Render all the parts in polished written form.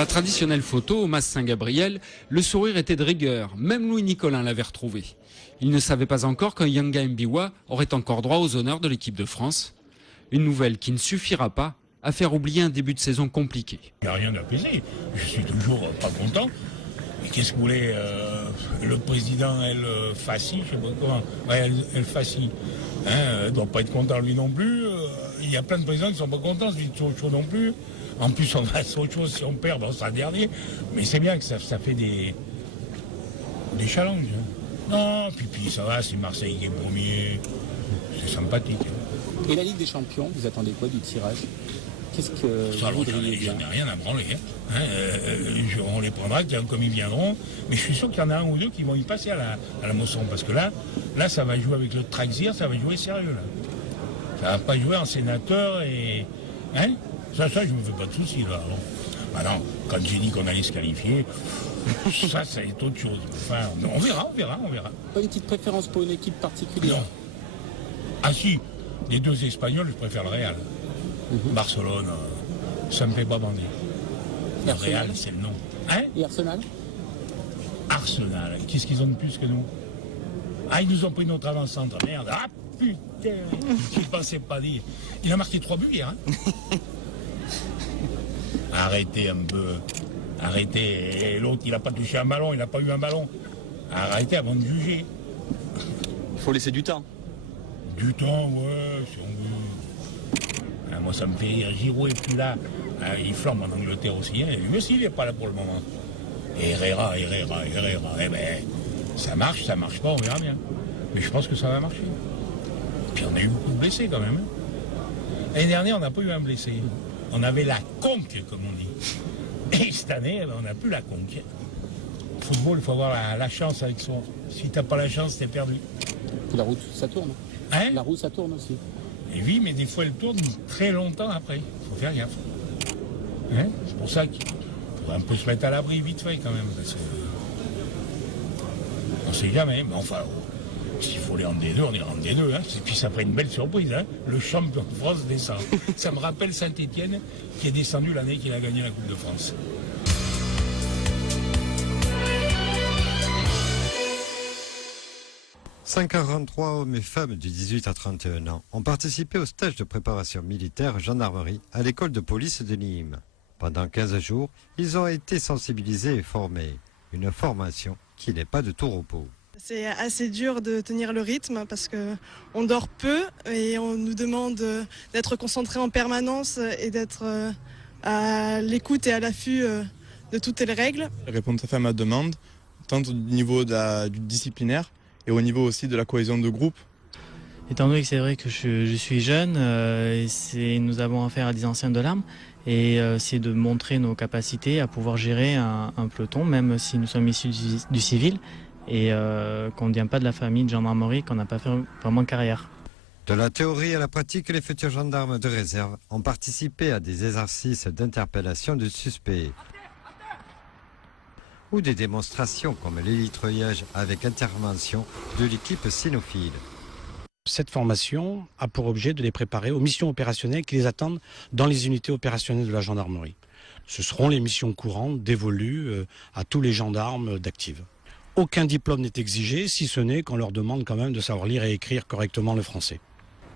la traditionnelle photo au Mas Saint-Gabriel, le sourire était de rigueur. Même Louis Nicolin l'avait retrouvé. Il ne savait pas encore que Yanga Mbiwa aurait encore droit aux honneurs de l'équipe de France. Une nouvelle qui ne suffira pas à faire oublier un début de saison compliqué. Il n'y a rien d'apaisé. Je suis toujours pas content. Et qu'est-ce que vous voulez le président El Fassi, je sais pas comment. Ouais, El Fassi. Il ne doit pas être content lui non plus. Il y a plein de présidents qui ne sont pas contents, c'est Sochaux non plus. En plus, on va à Sochaux si on perd, on sera dernier. Mais c'est bien que ça fait des challenges. Non, puis ça va, c'est Marseille qui est premier. C'est sympathique. Et la Ligue des Champions, vous attendez quoi du tirage? Qu'est-ce que ça, vous voudriez bien? J'en ai rien à branler. On les prendra comme ils viendront. Mais je suis sûr qu'il y en a un ou deux qui vont y passer à la Mosson. Parce que là, ça va jouer avec le Traxir, ça va jouer sérieux. Là. Ça va pas jouer en sénateur et... Ça, je me fais pas de soucis. Là. Bah non, quand j'ai dit qu'on allait se qualifier, ça c'est autre chose. Enfin, on verra. Pas une petite préférence pour une équipe particulière? Non. Ah si, les deux Espagnols, je préfère le Real. Barcelone, ça me fait pas bander. Le Real, c'est le nom. Et Arsenal? Arsenal, qu'est-ce qu'ils ont de plus que nous? Ils nous ont pris notre avant-centre, merde. Ah putain, je ne pensais pas dire. Il a marqué 3 buts hier. Arrêtez un peu. Arrêtez. Et l'autre, il n'a pas touché un ballon, il n'a pas eu un ballon. Arrêtez avant de juger. Il faut laisser du temps. Du temps, ouais, si on veut. Moi, ça me fait rire. Giroud est plus là. Il flambe en Angleterre aussi. Lui aussi, il n'est pas là pour le moment. Et Herrera. Eh ben, ça marche pas, on verra bien. Mais je pense que ça va marcher. Puis on a eu beaucoup de blessés quand même. L'année dernière, on n'a pas eu un blessé. On avait la conque, comme on dit. Et cette année, on n'a plus la conque. Au football, il faut avoir la chance avec son. Si t'as pas la chance, t'es perdu. Et la roue, ça tourne. La roue, ça tourne aussi. Et oui, mais des fois, elle tourne très longtemps après. Il faut faire gaffe. C'est pour ça qu'il faut un peu se mettre à l'abri vite fait quand même. Parce que... on sait jamais. Mais enfin, s'il faut aller en D2, on ira en D2. Et puis ça ferait une belle surprise. Le champion de France descend. Ça me rappelle Saint-Étienne qui est descendu l'année qu'il a gagné la Coupe de France. « 143 hommes et femmes de 18 à 31 ans ont participé au stage de préparation militaire gendarmerie à l'école de police de Nîmes. Pendant 15 jours, ils ont été sensibilisés et formés. Une formation qui n'est pas de tout repos. C'est assez dur de tenir le rythme parce qu'on dort peu et on nous demande d'être concentré en permanence et d'être à l'écoute et à l'affût de toutes les règles. Répondre à ma demande, tant au niveau du disciplinaire et au niveau aussi de la cohésion de groupe. Étant donné que c'est vrai que je suis jeune, nous avons affaire à des anciens de l'arme et c'est de montrer nos capacités à pouvoir gérer un peloton, même si nous sommes issus du civil et qu'on ne vient pas de la famille de gendarmerie, qu'on n'a pas fait vraiment carrière. De la théorie à la pratique, les futurs gendarmes de réserve ont participé à des exercices d'interpellation de suspects ou des démonstrations comme l'élitreillage avec intervention de l'équipe cynophile. Cette formation a pour objet de les préparer aux missions opérationnelles qui les attendent dans les unités opérationnelles de la gendarmerie. Ce seront les missions courantes dévolues à tous les gendarmes d'active. Aucun diplôme n'est exigé, si ce n'est qu'on leur demande quand même de savoir lire et écrire correctement le français.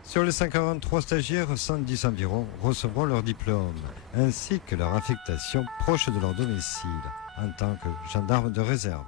Sur les 53 stagiaires, 110 environ recevront leur diplôme, ainsi que leur affectation proche de leur domicile, en tant que gendarmes de réserve.